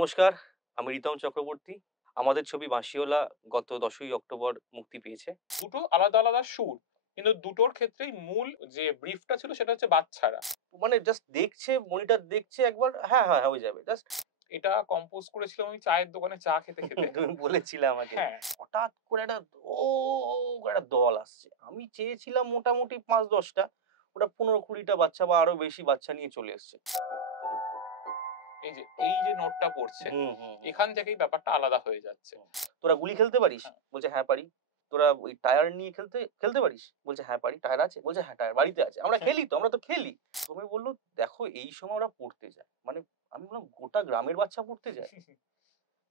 নমস্কার, আমি রিতম চক্রবর্তী। আমাদের ছবি 'বাঁশিওয়ালা' গত ১০ই অক্টোবর মুক্তি পেয়েছে। দুটো আলাদা আলাদা সুর। কিন্তু দুটোর ক্ষেত্রেই মূল যে ব্রিফটা ছিল সেটা হচ্ছে বাচ্চারা। মানে জাস্ট দেখছে, মনিটর দেখছে একবার, হ্যাঁ, হ্যাঁ, হয়ে যাবে। জাস্ট এটা কম্পোজ করেছিলাম আমি চায়ের দোকানে চা খেতে, খেতে। তুমি বলেছিলে আমাকে। হ্যাঁ, হঠাৎ করে ও একটা দল আসছে। আমি চেয়েছিলাম মোটামুটি ৫-১০ টা। ওটা ১৫-২০ টা বাচ্চা বা আরো বেশি বাচ্চা নিয়ে চলে এসছে। এই যে নোটটা পড়ছে, হুম, হুম, হুম। এখান থেকেই ব্যাপারটা আলাদা হয়ে যাচ্ছে। তোরা গুলি খেলতে পারিস? হ্যাঁ, বলছে, হ্যাঁ পারি। তোরা ওই টায়ার নিয়ে খেলতে পারিস? বলছে, হ্যাঁ পারি। টায়ার আছে? বলছে, হ্যাঁ টায়ার বাড়িতে আছে। আমরা তো খেলি। প্রথমে বলল, দেখো এই সময় ওরা পড়তে যায়। মানে আমি বললাম, গোটা গ্রামের বাচ্চা পড়তে যায়?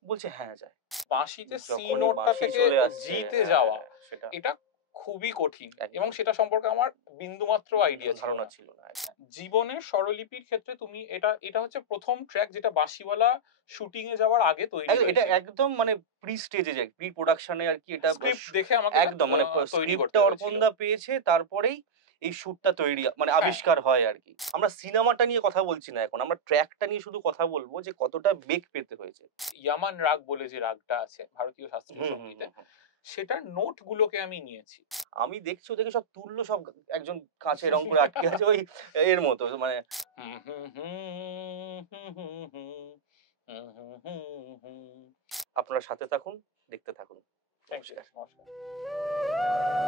বলছে, হ্যাঁ যায়। বাঁশিতে সি যখনই নোটটা বাঁশি থেকে চলে আসছে, জি তে হ্যাঁ, যাওয়া, সেটা এটা খুবই কঠিন এবং একদম সেটা সম্পর্কে আমার বিন্দুমাত্র আইডিয়া ছিল ধারণা না। ছিল না। একদম। জীবনের স্বরলিপির ক্ষেত্রে তুমি এটা হচ্ছে ১ম ট্র্যাক যেটা বাঁশিওয়ালা শুটিং এ যাওয়ার আগে তৈরি এটা হয়েছিল। একদম মানে প্রি স্টেজে যায়। প্রি প্রোডাকশন এ আরকি এটা স্ক্রিপ্ট দেখে আমাকে এটা একদম মানে তৈরি করতে স্ক্রিপ্টটা হয়েছিল। অর্পণদা পেয়েছে, তারপরেই এই শ্যুটটা তৈরি মানে হ্যাঁ, আবিষ্কার হয় আরকি। আমরা সিনেমাটা নিয়ে কথা বলছি না এখন। আমরা ট্র্যাকটা নিয়ে শুধু কথা বলব যে কতটা বেগ পেতে হয়েছে। ইয়ামান রাগ বলে যে রাগটা আছে ভারতীয় শাস্ত্রীয় হুম, হুম, সঙ্গীতে, হুম, হুম। সেটার নোট গুলোকে আমি নিয়েছি। আমি দেখছি ওদেরকে সব তুললো, সব একজন কাঁচে এরকম করে আটকে আছে ওই এর মতো মানে হুম, হুম, হুম, হুম, হুম, হুম, হুম, হুম, হুম, হুম। আপনারা সাথে থাকুন, দেখতে থাকুন। Thank you. নমস্কার। নমস্কার।